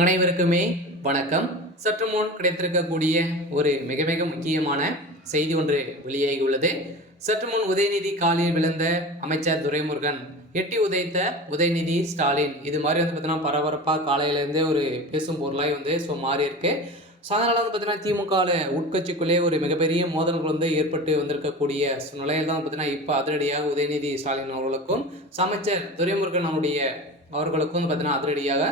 அனைவருக்குமே வணக்கம். சற்று முன் கிடைத்திருக்கக்கூடிய ஒரு மிக மிக முக்கியமான செய்தி ஒன்று வெளியாகியுள்ளது. சற்று முன் உதயநிதி காலில் விழுந்த அமைச்சர் துரைமுருகன் எட்டி உதைத்த உதயநிதி ஸ்டாலின் இது மாதிரி வந்து பார்த்தீங்கன்னா பரபரப்பாக காலையிலேருந்தே ஒரு பேசும் பொருளாய் மாறி இருக்கு. அதனால வந்து பார்த்தீங்கன்னா திமுகவில் உட்கட்சிக்குள்ளே ஒரு மிகப்பெரிய மோதல்கள் ஏற்பட்டு வந்திருக்கக்கூடிய நிலையில் தான் பார்த்தீங்கன்னா இப்போ அதிரடியாக உதயநிதி ஸ்டாலின் அவர்களுக்கும் அமைச்சர் துரைமுருகன் அவர்களுக்கும் பார்த்தீங்கன்னா அதிரடியாக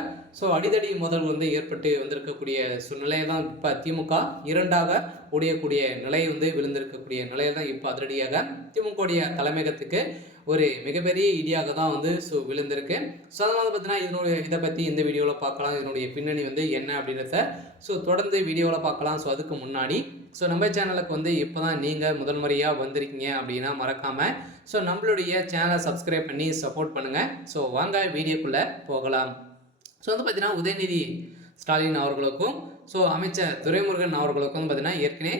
அடிதடி மோதல் ஏற்பட்டு வந்திருக்கக்கூடிய சூழ்நிலையில் தான் இப்போ திமுக இரண்டாக உடையக்கூடிய நிலை விழுந்திருக்கக்கூடிய நிலையில் தான் இப்போ அதிரடியாக திமுகவுடைய தலைமையகத்துக்கு ஒரு மிகப்பெரிய இடியாக தான் விழுந்திருக்கு. அதனால பார்த்தீங்கன்னா இதை பற்றி இந்த வீடியோவில் பார்க்கலாம். இதனுடைய பின்னணி என்ன அப்படின்றத தொடர்ந்து வீடியோவில் பார்க்கலாம். அதுக்கு முன்னாடி நம்ம சேனலுக்கு இப்போ தான் நீங்கள் முதல் முறையாக வந்திருக்கீங்க அப்படின்னா மறக்காமல் நம்மளுடைய சேனலை சப்ஸ்கிரைப் பண்ணி சப்போர்ட் பண்ணுங்கள். வாங்க வீடியோக்குள்ளே போகலாம். பார்த்தீங்கன்னா உதயநிதி ஸ்டாலின் அவர்களுக்கும் அமைச்சர் துரைமுருகன் அவர்களுக்கும் பார்த்தீங்கன்னா ஏற்கனவே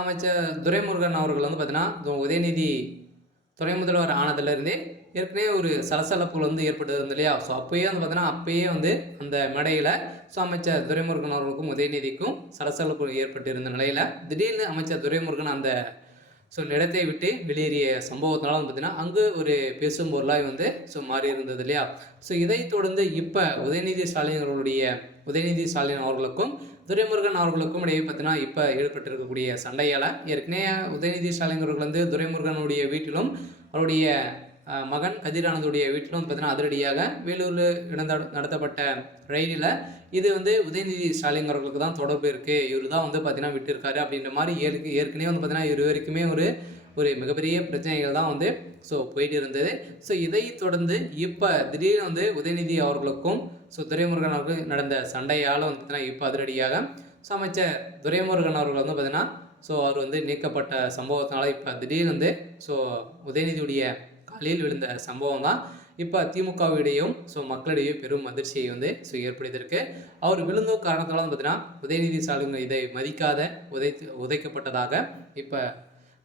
அமைச்சர் துரைமுருகன் அவர்கள் பார்த்தீங்கன்னா உதயநிதி துணை முதல்வர் ஆனதுலேருந்தே ஏற்கனவே ஒரு சலசலப்புகள் ஏற்பட்டு இருந்தது இல்லையா. அப்போயே பார்த்தீங்கன்னா அப்பயே அந்த மேடையில் அமைச்சர் துரைமுருகன் அவர்களுக்கும் உதயநிதிக்கும் சலசலப்பு ஏற்பட்டு இருந்த நிலையில் திடீர்னு அமைச்சர் துரைமுருகன் அந்த இடத்தை விட்டு வெளியேறிய சம்பவத்தினால பார்த்தீங்கன்னா அங்கு ஒரு பேசும் பொருளாக மாறி இருந்தது இல்லையா. இதை தொடர்ந்து இப்போ உதயநிதி ஸ்டாலின் அவர்களுக்கும் துரைமுருகன் அவர்களுக்கும் இடையே பார்த்தீங்கன்னா இப்போ ஏற்பட்டிருக்கக்கூடிய சண்டையால் ஏற்கனவே உதயநிதி ஸ்டாலின் அவர்கள் துரைமுருகனுடைய வீட்டிலும் அவருடைய மகன் கதிரானந்துடைய வீட்டிலும் பார்த்தீங்கன்னா அதிரடியாக வேலூரில் நடத்தப்பட்ட ரைடில் இது உதயநிதி ஸ்டாலின் அவர்களுக்கு தான் தொடர்பு இருக்குது, இவர் தான் பார்த்தீங்கன்னா விட்டுருக்காரு அப்படின்ற மாதிரி ஏற்கனவே பார்த்தீங்கன்னா இவர் வரைக்குமே ஒரு மிகப்பெரிய பிரச்சனைகள் தான் போயிட்டு இருந்தது. இதை தொடர்ந்து இப்போ திடீர்னு உதயநிதி அவர்களுக்கும் துரைமுருகன் அவர்களுக்கு நடந்த சண்டையால் பார்த்தீங்கன்னா இப்போ அதிரடியாக அமைச்சர் துரைமுருகன் அவர்கள் பார்த்தீங்கன்னா அவர் நீக்கப்பட்ட சம்பவத்தினால இப்போ திடீர்னு உதயநிதியுடைய காலில் விழுந்த சம்பவம் தான் இப்போ திமுகவிடையும் மக்களிடையே பெரும் அதிர்ச்சியை ஏற்படுத்தியிருக்கு. அவர் விழுந்தும் காரணத்தால் பார்த்தீங்கன்னா உதயநிதி ஸ்டாலின் இதை மதிக்காத உதைக்கப்பட்டதாக இப்போ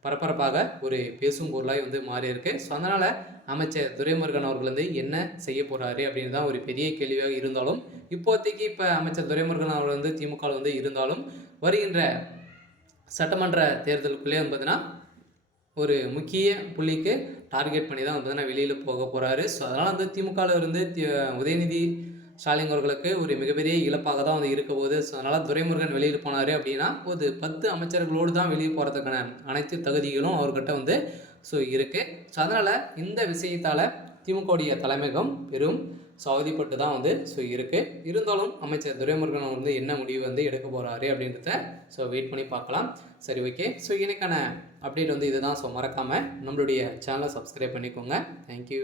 பரபரப்பாக ஒரு பேசும் பொருளாக மாறி இருக்கு. அதனால் அமைச்சர் துரைமுருகன் அவர்கள் என்ன செய்ய போகிறாரு அப்படின்னு தான் ஒரு பெரிய கேள்வியாக இருந்தாலும் இப்போதைக்கு இப்போ அமைச்சர் துரைமுருகன் அவர்கள் திமுகவில் இருந்தாலும் வருகின்ற சட்டமன்ற தேர்தலுக்குள்ளே பார்த்தீங்கன்னா ஒரு முக்கிய புள்ளிக்கு டார்கெட் பண்ணி தான் பார்த்தீங்கன்னா வெளியில் போக போகிறாரு. அதனால் திமுகவில் இருந்து உதயநிதி ஸ்டாலின் அவர்களுக்கு ஒரு மிகப்பெரிய இழப்பாக தான் இருக்க போகுது. அதனால் துரைமுருகன் வெளியில் போனார் அப்படின்னா ஒரு 10 அமைச்சர்களோடு தான் வெளியே போகிறதுக்கான அனைத்து தகுதிகளும் அவர்கிட்ட இருக்குது. அதனால் இந்த விஷயத்தால் திமுகவுடைய தலைமையகம் பெரும் அவதிப்பட்டு தான் இருக்குது. இருந்தாலும் அமைச்சர் துரைமுருகன் என்ன முடிவு எடுக்க போகிறாரு அப்படின்றத வெயிட் பண்ணி பார்க்கலாம். சரி, ஓகே. இன்னைக்கான அப்டேட் இதுதான். மறக்காமல் நம்மளுடைய சேனலை சப்ஸ்கிரைப் பண்ணிக்கோங்க. தேங்க்யூ.